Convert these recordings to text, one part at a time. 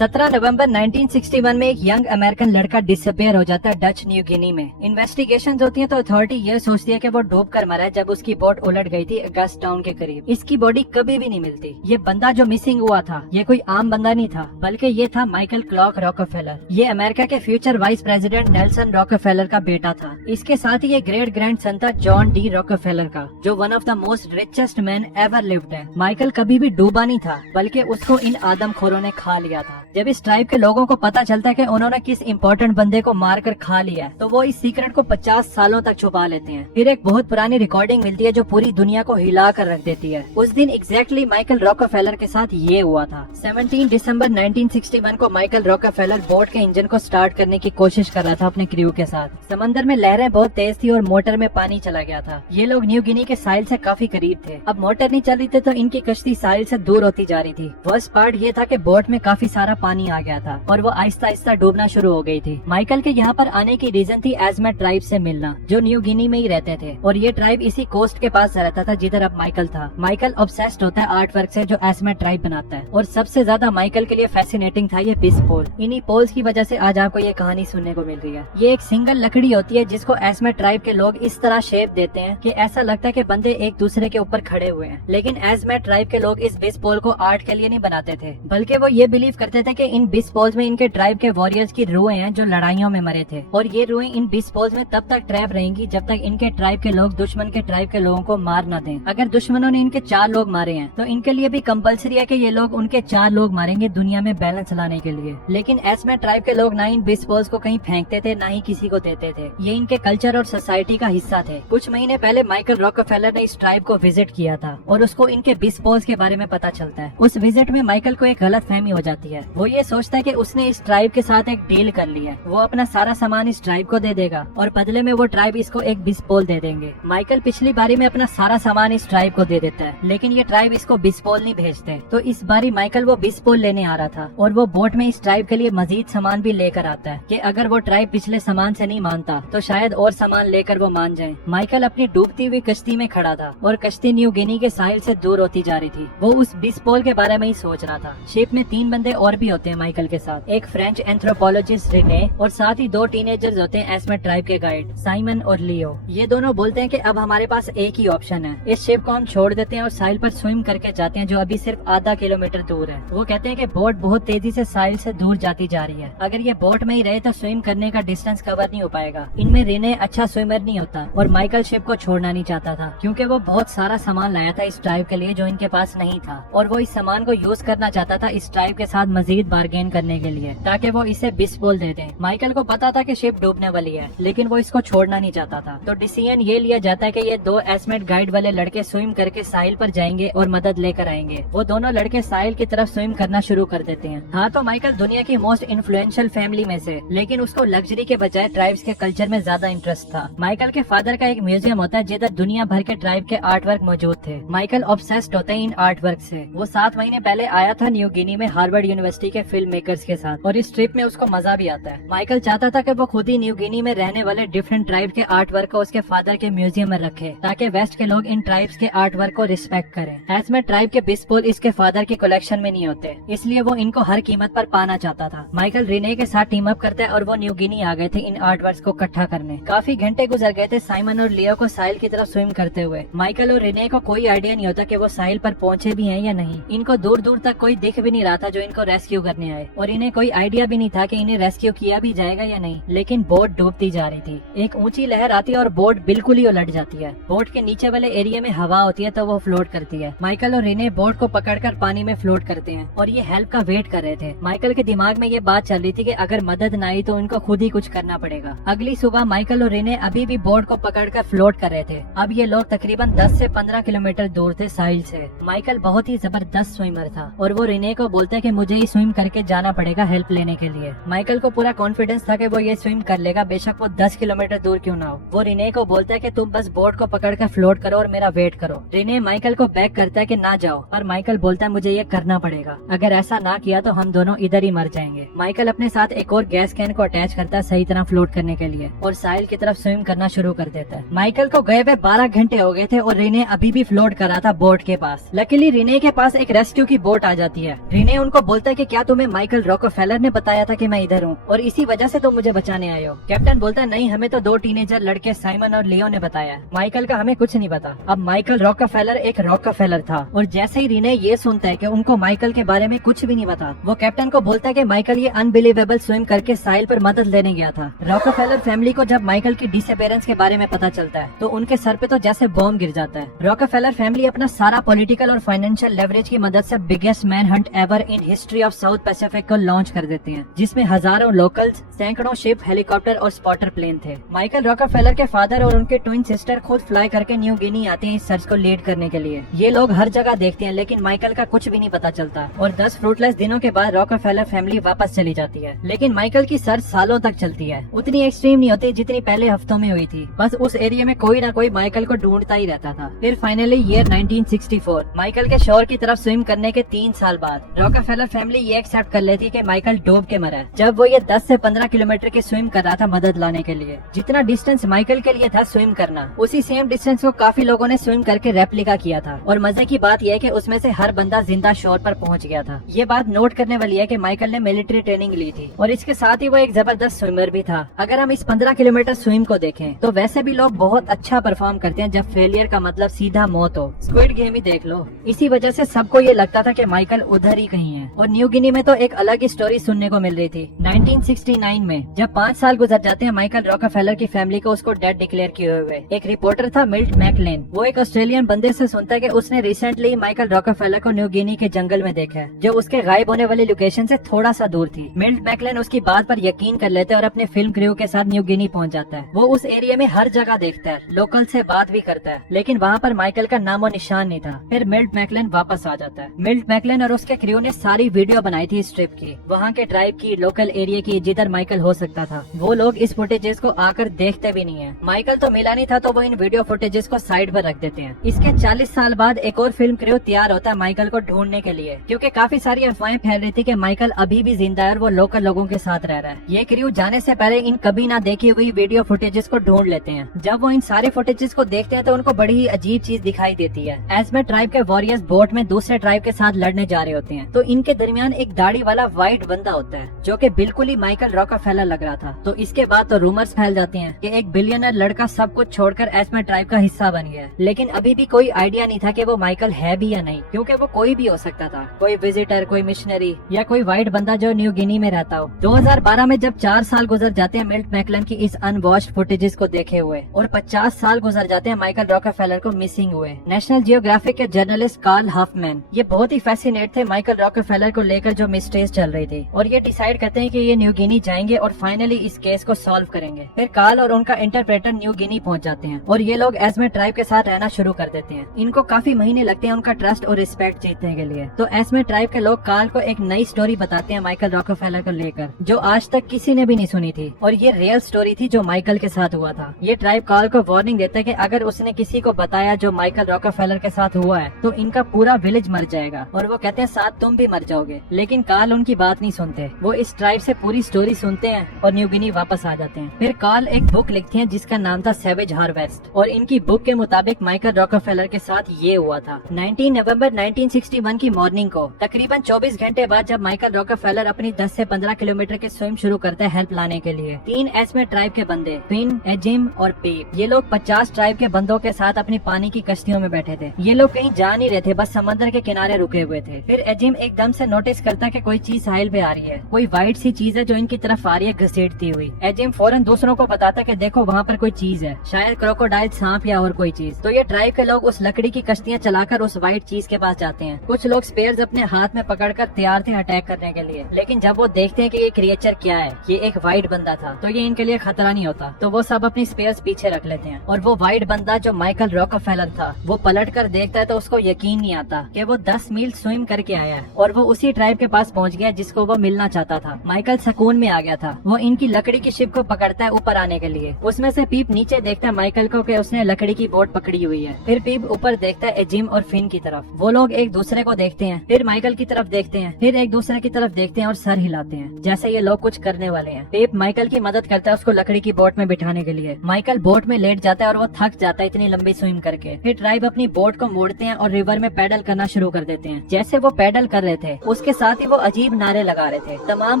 17 नवंबर 1961 में एक young American लड़का डिसअपियर हो जाता है डच न्यू गिनी में। इन्वेस्टिगेशंस होती हैं तो अथॉरिटी ये सोचती है कि वो डूब कर मरा है जब उसकी बोट उलट गई थी अगस्ट टाउन के करीब। इसकी बॉडी कभी भी नहीं मिलती। ये बंदा जो मिसिंग हुआ था ये कोई आम बंदा नहीं था, बल्कि ये था माइकल क्लॉक रॉकफेलर। ये अमेरिका के future vice president Nelson Rockefeller का बेटा था। इसके साथ ही ये ग्रेट ग्रैंड सन था जॉन डी रॉकफेलर का, जो one of the most richest man ever lived है। माइकल कभी भी डूबा नहीं था, बल्कि उसको इन आदमखोरों ने खा लिया था। जब इस ट्राइब के लोगों को पता चलता है कि उन्होंने किस इम्पोर्टेंट बंदे को मारकर खा लिया है, तो वो इस सीक्रेट को 50 सालों तक छुपा लेते हैं। फिर एक बहुत पुरानी रिकॉर्डिंग मिलती है जो पूरी दुनिया को हिला कर रख देती है। उस दिन एग्जैक्टली माइकल रॉकफेलर के साथ ये हुआ था। 17 दिसंबर 1961 को माइकल रॉकफेलर बोट के इंजन को स्टार्ट करने की कोशिश कर रहा था अपने क्रू के साथ। समंदर में लहरें बहुत तेज थी और मोटर में पानी चला गया था। ये लोग न्यू गिनी के साहिल से काफी करीब थे। अब मोटर नहीं चल रही थी तो इनकी कश्ती साहिल से दूर होती जा रही थी। फर्स्ट पार्ट ये था कि बोट में काफी सारा पानी आ गया था और वो आहिस्ता आहिस्ता डूबना शुरू हो गई थी। माइकल के यहाँ पर आने की रीजन थी एस्मे ट्राइब से मिलना, जो न्यू गिनी में ही रहते थे। और ये ट्राइब इसी कोस्ट के पास रहता था जिधर अब माइकल था। माइकल ऑब्सेस्ड होता है आर्ट वर्क से जो एस्मे ट्राइब बनाता है, और सबसे ज्यादा माइकल के लिए फैसिनेटिंग था ये बिस पोल। इन्हीं पोल्स की वजह से आज आपको ये कहानी सुनने को मिल रही है। ये एक सिंगल लकड़ी होती है जिसको एस्मे ट्राइब के लोग इस तरह शेप देते हैं कि ऐसा लगता है कि बंदे एक दूसरे के ऊपर खड़े हुए हैं। लेकिन एस्मे ट्राइब के लोग इस बिस पोल को आर्ट के लिए नहीं बनाते थे, बल्कि वो ये बिलीव करते थे कि इन बिस पोल्स में इनके ट्राइब के वॉरियर्स की रूहें हैं जो लड़ाइयों में मरे थे, और ये रूहें इन बिस पोल्स में तब तक ट्रैप रहेंगी जब तक इनके ट्राइब के लोग दुश्मन के ट्राइब के लोगों को मार न दें। अगर दुश्मनों ने इनके 4 लोग मारे हैं तो इनके लिए भी कंपलसरी है कि ये लोग उनके 4 लोग मारेंगे दुनिया में बैलेंस लाने के लिए। लेकिन एस्मे ट्राइब के लोग ना इन बिस पोल्स को कहीं फेंकते थे, ना ही किसी को देते थे। ये इनके कल्चर और सोसाइटी का हिस्सा थे। कुछ महीने पहले माइकल रॉकफेलर ने इस ट्राइब को विजिट किया था और उसको इनके बिस पोल्स के बारे में पता चलता है। उस विजिट में माइकल को एक गलत फहमी हो जाती है। वो ये सोचता है कि उसने इस ट्राइब के साथ एक डील कर ली है। वो अपना सारा सामान इस ट्राइब को दे देगा और बदले में वो ट्राइब इसको एक बिस पोल दे देंगे। माइकल पिछली बारी में अपना सारा सामान इस ट्राइब को दे देता है, लेकिन ये ट्राइब इसको बिस पोल नहीं भेजते। तो इस बारी माइकल वो बिस पोल लेने आ रहा था और वो बोट में इस ट्राइब के लिए मजीद सामान भी लेकर आता है कि अगर वो ट्राइब पिछले सामान से नहीं मानता तो शायद और सामान लेकर वो मान जाए। माइकल अपनी डूबती हुई कश्ती में खड़ा था और कश्ती न्यू गिनी के साहिल से दूर होती जा रही थी। वो उस बिस पोल के बारे में ही सोच रहा था। शिप में 3 बंदे और भी होते हैं माइकल के साथ, एक फ्रेंच एंथ्रोपोलॉजिस्ट रिने और साथ ही 2 टीनेजर्स होते हैं एस्मे ट्राइब के गाइड साइमन और लियो। ये दोनों बोलते हैं कि अब हमारे पास एक ही ऑप्शन है, इस शिप को हम छोड़ देते हैं और साहिल पर स्विम करके जाते हैं जो अभी सिर्फ आधा किलोमीटर दूर है। वो कहते हैं कि बोट बहुत तेजी से साहिल से दूर जाती जा रही है। अगर ये बोट में ही रहे तो स्विम करने का डिस्टेंस कवर नहीं हो पाएगा। इनमें रिने अच्छा स्विमर नहीं होता और माइकल शिप को छोड़ना नहीं चाहता था क्योंकि वो बहुत सारा सामान लाया था इस ट्राइब के लिए जो इनके पास नहीं था, और वो इस सामान को यूज करना चाहता था इस ट्राइब के साथ मजीद बार्गेन करने के लिए ताकि वो इसे बिस पोल दे दें। माइकल को पता था कि शिप डूबने वाली है, लेकिन वो इसको छोड़ना नहीं चाहता था। तो डिसीजन ये लिया जाता है कि ये 2 एस्मेट गाइड वाले लड़के स्विम करके साहिल पर जाएंगे और मदद लेकर आएंगे। वो दोनों लड़के साहिल की तरफ स्विम करना शुरू कर देते हैं। हाँ, तो माइकल दुनिया की मोस्ट इन्फ्लुएंशियल फैमिली में से, लेकिन उसको लग्जरी के बजाय ट्राइब्स के कल्चर में ज्यादा इंटरेस्ट था। माइकल के फादर का एक म्यूजियम होता है जिधर दुनिया भर के ट्राइब के आर्ट वर्क मौजूद थे। माइकल ऑब्सेस्ड होते हैं इन आर्ट वर्क से। वो 7 महीने पहले आया था न्यू गिनी में हार्वर्ड यूनिवर्सिटी के फिल्म मेकर्स के साथ, और इस ट्रिप में उसको मजा भी आता है। माइकल चाहता था कि वो खुद ही न्यू गिनी में रहने वाले डिफरेंट ट्राइब के आर्ट वर्क को उसके फादर के म्यूजियम में रखे ताकि वेस्ट के लोग इन ट्राइब्स के आर्ट वर्क को रिस्पेक्ट करें। एस्मे ट्राइब के बिस पोल इसके फादर की कलेक्शन में नहीं होते, इसलिए वो इनको हर कीमत पर पाना चाहता था। माइकल रिने के साथ टीम अप करते और वो न्यू गिनी आ गए थे इन आर्ट वर्क को इकट्ठा करने। काफी घंटे गुजर गए थे साइमन और लियो को साहिल की तरफ स्विम करते हुए। माइकल और रिने को कोई आइडिया नहीं होता कि वो साहिल पर पहुंचे भी हैं या नहीं। इनको दूर दूर तक कोई दिख भी नहीं रहा था जो इनको रेस्क्यू करने आए, और इन्हें कोई आइडिया भी नहीं था कि इन्हें रेस्क्यू किया भी जाएगा या नहीं। लेकिन बोट डूबती जा रही थी। एक ऊंची लहर आती है और बोट बिल्कुल ही उलट जाती है। बोट के नीचे वाले एरिया में हवा होती है तो वो फ्लोट करती है। माइकल और रिने बोट को पकड़कर पानी में फ्लोट करते हैं और ये हेल्प का वेट कर रहे थे। माइकल के दिमाग में ये बात चल रही थी कि अगर मदद न आई तो इनको खुद ही कुछ करना पड़ेगा। अगली सुबह माइकल और रिने अभी भी बोट को पकड़कर फ्लोट कर रहे थे। अब ये लोग तकरीबन 10 से 15 किलोमीटर दूर थे साहिल से। माइकल बहुत ही जबरदस्त स्विमर था और वो रिने को बोलता है कि मुझे ही स्विम करके जाना पड़ेगा हेल्प लेने के लिए। माइकल को पूरा कॉन्फिडेंस था कि वो ये स्विम कर लेगा, बेशक वो 10 किलोमीटर दूर क्यों ना हो। वो रिने को बोलता है कि तुम बस बोट को पकड़कर फ्लोट करो और मेरा वेट करो। रिने माइकल को बैक करता है कि ना जाओ, पर माइकल बोलता है मुझे ये करना पड़ेगा, अगर ऐसा ना किया तो हम दोनों इधर ही मर जाएंगे। माइकल अपने साथ एक और गैस कैन को अटैच करता है सही तरह फ्लोट करने के लिए और साहिल की तरफ स्विम करना शुरू कर देता है। माइकल को गए हुए 12 घंटे हो गए थे और रिने अभी भी फ्लोट कर रहा था बोट के पास। लकीली रिने के पास एक रेस्क्यू की बोट आ जाती है। रिने उनको बोलता है कि क्या क्या तुम्हें माइकल रॉकफेलर ने बताया था कि मैं इधर हूँ और इसी वजह से तुम मुझे बचाने आए हो? कैप्टन बोलता है नहीं, हमें तो 2 टीनेजर लड़के साइमन और लियो ने बताया। माइकल का हमें कुछ नहीं पता। अब माइकल रॉकफेलर एक रॉकफेलर था और जैसे ही रीने ये सुनता है कि उनको माइकल के बारे में कुछ भी नहीं पता, वो कैप्टन को बोलता है कि माइकल ये अनबिलीवेबल स्विम करके साहिल पर मदद लेने गया था। रॉकफेलर फैमिली को जब माइकल की डिसअपीयरेंस के बारे में पता चलता है तो उनके सर पे तो जैसे बॉम्ब गिर जाता है। रॉकफेलर फैमिली अपना सारा पॉलिटिकल और फाइनेंशियल लेवरेज की मदद से biggest man Hunt ever in history of south Pacific को लॉन्च कर देते हैं, जिसमें हजारों लोकल्स, सैकड़ों शिप, हेलीकॉप्टर और स्पॉटर प्लेन थे। माइकल रॉकफेलर के फादर और उनके ट्विन सिस्टर खुद फ्लाई करके न्यू गिनी आते हैं इस सर्च को लीड करने के लिए। ये लोग हर जगह देखते हैं लेकिन माइकल का कुछ भी नहीं पता चलता और 10 फ्रूटलेस दिनों के बाद रॉकफेलर फैमिली वापस चली जाती है। लेकिन माइकल की सर्च सालों तक चलती है, उतनी एक्सट्रीम नहीं होती जितनी पहले हफ्तों में हुई थी। बस उस एरिया में कोई ना कोई माइकल को ढूंढता ही रहता था। फिर फाइनली ईयर 1964 माइकल के शोर की तरफ स्विम करने के 3 साल बाद रॉकफेलर फैमिली ये एक्सेप्ट कर लेती कि माइकल डूब के मरा है, जब वो ये 10 से 15 किलोमीटर की स्विम कर रहा था मदद लाने के लिए। जितना डिस्टेंस माइकल के लिए था स्विम करना, उसी सेम डिस्टेंस को काफी लोगों ने स्विम करके रेप्लिका किया था। और मजे की बात यह है कि उसमें से हर बंदा जिंदा शोर पर पहुंच गया था। ये बात नोट करने वाली है कि माइकल ने मिलिट्री ट्रेनिंग ली थी और इसके साथ ही वो एक जबरदस्त स्विमर भी था। अगर हम इस 15 किलोमीटर स्विम को देखें तो वैसे भी लोग बहुत अच्छा परफॉर्म करते हैं जब फेलियर का मतलब सीधा मौत हो। स्क्विड गेम ही देख लो। इसी वजह से सबको ये लगता था कि माइकल उधर ही कहीं है। और न्यू गिनी में तो एक अलग ही स्टोरी सुनने को मिल रही थी। 1969 में जब 5 साल गुजर जाते हैं माइकल रॉकफेलर की फैमिली को उसको डेड डिक्लेयर किए हुए, एक रिपोर्टर था मिल्ट मैकलेन। वो एक ऑस्ट्रेलियन बंदे से सुनता है कि उसने रिसेंटली माइकल रॉकफेलर को न्यू गिनी के जंगल में देखा है, जो उसके गायब होने वाली लोकेशन से थोड़ा सा दूर थी। मिल्ट मैकलेन उसकी बात पर यकीन कर लेते और अपने फिल्म क्रू के साथ न्यू गिनी पहुंच जाता है। वो उस एरिया में हर जगह देखता है, लोकल से बात भी करता है, लेकिन वहाँ पर माइकल का नामो निशान नहीं था। फिर मिल्ट मैकलेन वापस आ जाता है। मिल्ट मैकलेन और उसके क्रू ने सारी वीडियो बनाई थी इस ट्रिप की, वहाँ के ट्राइब की, लोकल एरिया की, जिधर माइकल हो सकता था। वो लोग इस फुटेजेस को आकर देखते भी नहीं है। माइकल तो मिला नहीं था तो वो इन वीडियो फुटेजेस को साइड पर रख देते हैं। इसके 40 साल बाद एक और फिल्म क्रू तैयार होता है माइकल को ढूंढने के लिए, क्योंकि काफी सारी अफवाहें फैल रही थी कि माइकल अभी भी जिंदा है और वो लोकल लोगों के साथ रह रहा है। ये क्रू जाने से पहले इन कभी ना देखी हुई वीडियो फुटेजेस को ढूंढ लेते हैं। जब वो इन सारे फुटेजेस को देखते हैं तो उनको बड़ी ही अजीब चीज दिखाई देती है। एस्मे ट्राइब के वॉरियर्स बोट में दूसरे ट्राइब के साथ लड़ने जा रहे होते हैं, तो इनके दरमियान एक दाढ़ी वाला व्हाइट बंदा होता है जो कि बिल्कुल ही माइकल रॉकफेलर लग रहा था। तो इसके बाद तो रूमर्स फैल जाते हैं कि एक बिलियनर लड़का सब कुछ छोड़कर एस्मे ट्राइब का हिस्सा बन गया है। लेकिन अभी भी कोई आइडिया नहीं था कि वो माइकल है भी या नहीं, क्योंकि वो कोई भी हो सकता था, कोई विजिटर, कोई मिशनरी या कोई व्हाइट बंदा जो न्यू गिनी में रहता हो। 2012 में जब 4 साल गुजर जाते हैं मिल्ट मैकलेन की इस अनवॉच्ड फुटेजेस को देखे हुए और 50 साल गुजर जाते हैं माइकल रॉकफेलर को मिसिंग हुए, नेशनल जियोग्राफिक के जर्नलिस्ट कार्ल हॉफमैन ये बहुत ही फैसिनेट थे माइकल रॉकफेलर को लेकर जो मिस्ट्रीज चल रही थी, और ये डिसाइड करते हैं कि ये न्यू गिनी जाएंगे और फाइनली इस केस को सॉल्व करेंगे। फिर कार्ल और उनका इंटरप्रेटर न्यू गिनी पहुंच जाते हैं और ये लोग एस्मे ट्राइब के साथ रहना शुरू कर देते हैं। इनको काफी महीने लगते हैं उनका ट्रस्ट और रिस्पेक्ट जीतने के लिए। तो एस्मे ट्राइब के लोग कार्ल को एक नई स्टोरी बताते हैं माइकल रॉकफेलर को लेकर, जो आज तक किसी ने भी नहीं सुनी थी, और ये रियल स्टोरी थी जो माइकल के साथ हुआ था। ये ट्राइब कार्ल को वार्निंग देता है कि अगर उसने किसी को बताया जो माइकल रॉकफेलर के साथ हुआ है तो इनका पूरा विलेज मर जाएगा, और वो कहते हैं साथ तुम भी मर जाओगे। लेकिन कार्ल उनकी बात नहीं सुनते, वो इस ट्राइब से पूरी स्टोरी सुनते हैं और न्यू गिनी वापस आ जाते हैं। फिर कार्ल एक बुक लिखते हैं जिसका नाम था सैवेज हार्वेस्ट, और इनकी बुक के मुताबिक माइकल रॉकफेलर के साथ ये हुआ था। 19 नवंबर 1961 की मॉर्निंग को तकरीबन 24 घंटे बाद जब माइकल रॉकफेलर अपनी 10 से 15 किलोमीटर के स्विम शुरू करते हैं हेल्प लाने के लिए, 3 एस्मे ट्राइब के बंदे फिन, एजिम और पेप, ये लोग 50 ट्राइब के बंदों के साथ अपनी पानी की कश्तियों में बैठे थे। ये लोग कहीं जा नहीं रहे थे, बस समंदर के किनारे रुके हुए थे। फिर एजिम एकदम से नोटिस करता है कि कोई चीज साहिल पे आ रही है, कोई व्हाइट सी चीज है जो इनकी तरफ आ रही है घसीटती हुई। एजिम फौरन दूसरों को बताता है कि देखो वहाँ पर कोई चीज है, शायद क्रोकोडाइल, सांप या और कोई चीज। तो ये ट्राइब के लोग उस लकड़ी की कश्तियाँ चलाकर उस व्हाइट चीज के पास जाते हैं। कुछ लोग स्पेयर्स अपने हाथ में पकड़कर तैयार थे अटैक करने के लिए, लेकिन जब वो देखते हैं कि ये क्रिएचर क्या है, ये एक व्हाइट बंदा था, तो ये इनके लिए खतरा नहीं होता, तो वो सब अपनी स्पेयर्स पीछे रख लेते हैं। और वो व्हाइट बंदा जो माइकल रॉकफेलर था, वो पलट कर देखता है तो उसको यकीन नहीं आता कि वो 10 मील स्विम करके आया है और वो उसी ट्राइब के पास पहुंच गया जिसको वो मिलना चाहता था। माइकल सकून में आ गया था। वो इनकी लकड़ी की शिप को पकड़ता है ऊपर आने के लिए। उसमें से पीप नीचे देखता है माइकल को कि उसने लकड़ी की बोट पकड़ी हुई है। फिर पीप ऊपर देखता है एजिम और फिन की तरफ। वो लोग एक दूसरे को देखते हैं, फिर माइकल की तरफ देखते हैं, फिर एक दूसरे की तरफ देखते हैं और सर हिलाते हैं जैसे ये लोग कुछ करने वाले हैं। पीप माइकल की मदद करता है उसको लकड़ी की बोट में बिठाने के लिए। माइकल बोट में लेट जाता है और वो थक जाता है इतनी लंबी स्विम करके। फिर ट्राइब अपनी बोट को मोड़ते हैं और रिवर में पैडल करना शुरू कर देते हैं। जैसे वो पैडल कर रहे थे उसके साथ ही वो अजीब नारे लगा रहे थे। तमाम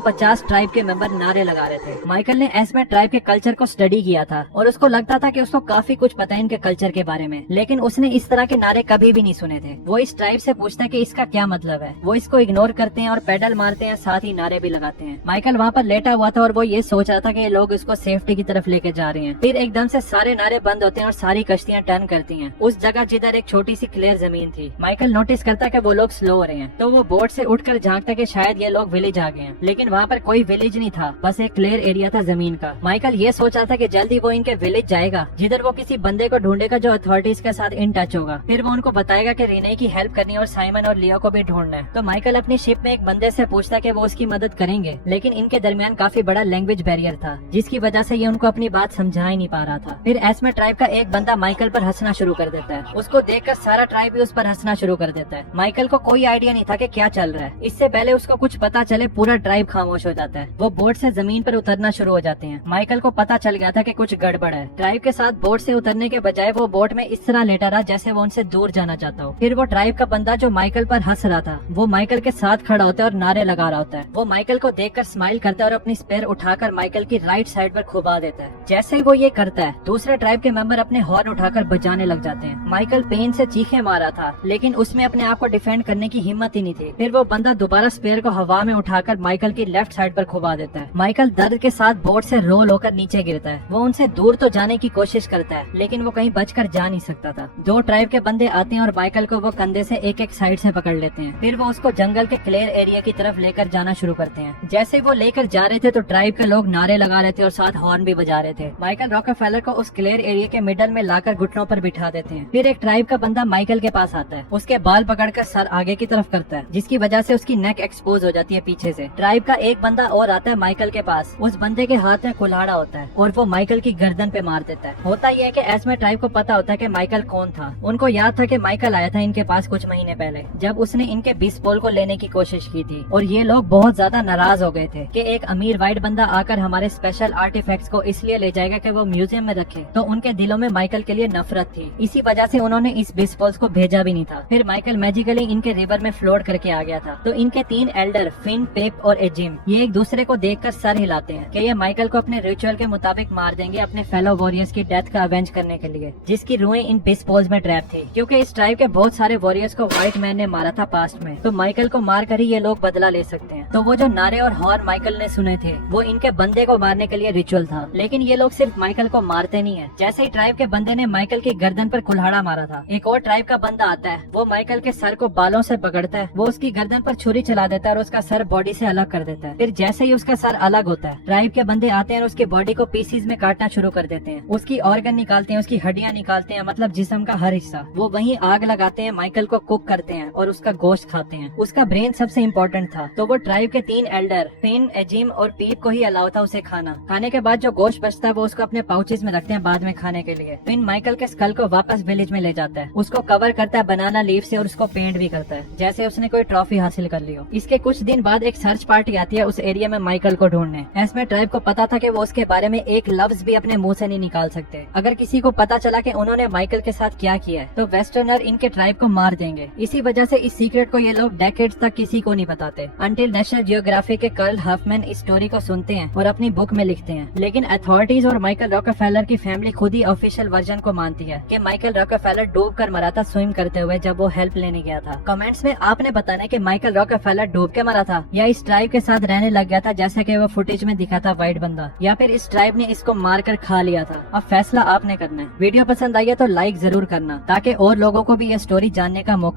50 ट्राइब के मेंबर नारे लगा रहे थे। माइकल ने एस्मे ट्राइब के कल्चर को स्टडी किया था और उसको लगता था कि उसको काफी कुछ पता है इनके कल्चर के बारे में, लेकिन उसने इस तरह के नारे कभी भी नहीं सुने थे। वो इस ट्राइब से पूछता है कि इसका क्या मतलब है। वो इसको इग्नोर करते हैं और पेडल मारते हैं, साथ ही नारे भी लगाते हैं। माइकल वहाँ पर लेटा हुआ था और वो ये सोच रहा था कि ये लोग उसको सेफ्टी की तरफ लेके जा रहे हैं। फिर एकदम से सारे नारे बंद होते हैं और सारी कश्तियाँ टर्न करती हैं उस जगह जिधर एक छोटी सी क्लियर जमीन थी। माइकल नोटिस करता है कि वो लोग स्लो हो रहे हैं, तो वो बोट से उठकर झांकता कि शायद ये लोग विलेज आ गए हैं, लेकिन वहाँ पर कोई विलेज नहीं था, बस एक क्लियर एरिया था जमीन का। माइकल ये सोच रहा था कि जल्दी वो इनके विलेज जाएगा, जिधर वो किसी बंदे को ढूंढेगा जो अथॉरिटीज के साथ इन टच होगा। फिर वो उनको बताएगा कि रीने की हेल्प करनी है और साइमन और लियो को भी ढूंढना है। तो माइकल अपनी शिप में एक बंदे से पूछता कि वो उसकी मदद करेंगे, लेकिन इनके दरमियान काफी बड़ा लैंग्वेज बैरियर था, जिसकी वजह से ये उनको अपनी बात समझा ही नहीं पा रहा था। फिर एस्मे ट्राइब का एक बंदा माइकल पर हंसना शुरू कर देता है। उसको देखकर सारा ट्राइब भी उस पर हंसना शुरू कर देता है। माइकल को कोई आइडिया नहीं था कि क्या चल रहा है। इससे पहले उसको कुछ पता चले पूरा ट्राइब खामोश हो जाता है। वो बोट से जमीन पर उतरना शुरू हो जाते हैं। माइकल को पता चल गया था कि कुछ गड़बड़ है। ट्राइब के साथ बोट से उतरने के बजाय वो बोट में इस तरह लेटा रहा जैसे वो उनसे दूर जाना चाहता हो। फिर वो ट्राइब का बंदा जो माइकल पर हंस रहा था, वो माइकल के साथ खड़ा होता है और नारे लगा रहा होता है। वो माइकल को देखकर स्माइल करता है और अपनी स्पेयर उठाकर माइकल की राइट साइड पर खुबा देता है। जैसे ही वो ये करता है, दूसरे ट्राइब के मेंबर अपने हॉर्न उठाकर बजाने लग जाते हैं। माइकल पेन से चीखे मारा था, लेकिन उसमें अपने आप को डिफेंड करने की हिम्मत ही नहीं थी। फिर वो बंदा दोबारा स्पेयर को हवा में उठाकर माइकल की लेफ्ट साइड पर खुबा देता है। माइकल दर्द के साथ बोट से रोल होकर नीचे गिरता है। वो उनसे दूर तो जाने की कोशिश करता है, लेकिन वो कहीं बचकर जा नहीं सकता था। दो ट्राइब के बंदे आते हैं और माइकल को वो कंधे से एक एक साइड से पकड़ लेते हैं। फिर वो उसको जंगल के क्लियर एरिया की तरफ लेकर जाना शुरू करते हैं। जैसे ही वो लेकर जा रहे थे तो ट्राइब के लोग नारे लगा रहे थे और साथ हॉर्न भी बजा रहे थे। माइकल रॉकफेलर को उस क्लियर एरिया के मिडल में लाकर घुटनों पर बिठा देते हैं। फिर एक ट्राइब का बंदा माइकल के पास आता है, उसके बाल पकड़कर सर आगे की तरफ करता है, जिसकी वजह से उसकी नेक एक्सपोज हो जाती है पीछे से। ट्राइब का एक बंदा और आता है माइकल के पास। उस बंदे के हाथ में कुल्हाड़ा होता है और वो माइकल की गर्दन पे मार देता है। होता यह है कि एस्मे ट्राइब को पता होता है कि माइकल कौन था। उनको याद था कि माइकल आया था इनके पास कुछ महीने पहले, जब उसने इनके बिस्पोल को लेने की कोशिश की थी। और ये लोग बहुत ज्यादा नाराज हो गए थे कि एक अमीर वाइट बंदा आकर हमारे स्पेशल आर्टिफैक्ट्स को इसलिए ले जाएगा कि वो म्यूजियम में रखे। तो उनके दिलों में माइकल के लिए नफरत थी, इसी वजह से उन्होंने इस बिस्पोल्स को भेजा भी नहीं था। फिर माइकल मैजिकली इनके रिवर में फ्लोट करके आ गया था। तो इनके 3 एल्डर फिन, पेप और एजिम, ये एक दूसरे को देखकर सर हिलाते हैं कि ये माइकल को अपने रिचुअल के मुताबिक मार देंगे अपने फेलो वॉरियर्स की डेथ का अवेंज करने के लिए, जिसकी रूहें इन बिस्पोल्स में ट्रैप थी। क्योंकि इस ट्राइब के बहुत सारे वॉरियर्स को व्हाइट मैन ने मारा था पास्ट में, तो माइकल को मार कर ही ये लोग बदला ले सकते हैं। तो वो जो नारे और हॉर्न माइकल ने सुने थे, वो इनके बंदे को मारने के लिए रिचुअल था। लेकिन ये लोग सिर्फ माइकल को मारते नहीं है। जैसे ही ट्राइब के बंदे ने माइकल की गर्दन पर कुल्हाड़ा मारा था, एक और ट्राइब का बंदा आता है। वो माइकल के सर को बालों से पकड़ता है, वो उसकी गर्दन पर छुरी चला देता है और उसका सर बॉडी से अलग कर देता है। फिर जैसे ही उसका सर अलग होता है, ट्राइब के बंदे आते हैं और उसकी बॉडी को पीसीज में काटना शुरू कर देते हैं। उसकी ऑर्गन निकालते हैं, उसकी हड्डियां निकालते हैं, मतलब जिस्म का हर हिस्सा। वो वहीं आग लगाते हैं, माइकल को कुक करते हैं और उसका गोश्त खाते हैं। उसका ब्रेन सबसे इम्पोर्टेंट था, तो वो ट्राइब के 3 एल्डर फिन, एजिम और पीप को ही अलाउ था उसे खाना। खाने के बाद जो गोश्त बचता है वो उसको अपने पाउचेज में रखते हैं बाद में खाने के लिए। फिन माइकल के स्कल को वापस विलेज में ले जाता है, उसको कवर करता है बनाना लीफ से और उसको पेंट भी करता है जैसे उसने कोई ट्रॉफी हासिल कर ली हो। इसके कुछ दिन बाद एक सर्च पार्टी आती है उस एरिया में माइकल को ढूंढने। एस्मे ट्राइब को पता था कि वो उसके बारे में एक लफ्ज भी अपने मुंह से नहीं निकाल सकते। अगर किसी को पता चला कि उन्होंने माइकल के साथ क्या किया है, तो वेस्टर्नर इनके ट्राइब को मार देंगे। इसी वजह से इस सीक्रेट को ये लोग डेकेड्स तक किसी को नहीं बताते, अंटिल नेशनल जियोग्राफी के कर्ल हफमैन इस स्टोरी को सुनते हैं और अपनी बुक में लिखते हैं। लेकिन अथॉरिटीज और माइकल रॉकफेलर की फैमिली खुद ही ऑफिशियल वर्जन को मानती है कि माइकल रॉकफेलर डूब कर मरा था स्विम करते हुए जब वो हेल्प लेने गया था। कमेंट्स में आपने बताना कि माइकल रॉकफेलर डूब के मरा था या इस ट्राइब के साथ रहने लग गया था जैसे कि वो फुटेज में दिखा था व्हाइट बंदा, या फिर इस ट्राइब ने इसको मारकर खा लिया था। अब फैसला आपने करना है। वीडियो पसंद आई है तो लाइक जरूर करना ताकि और लोगों को भी ये स्टोरी जानने का मौका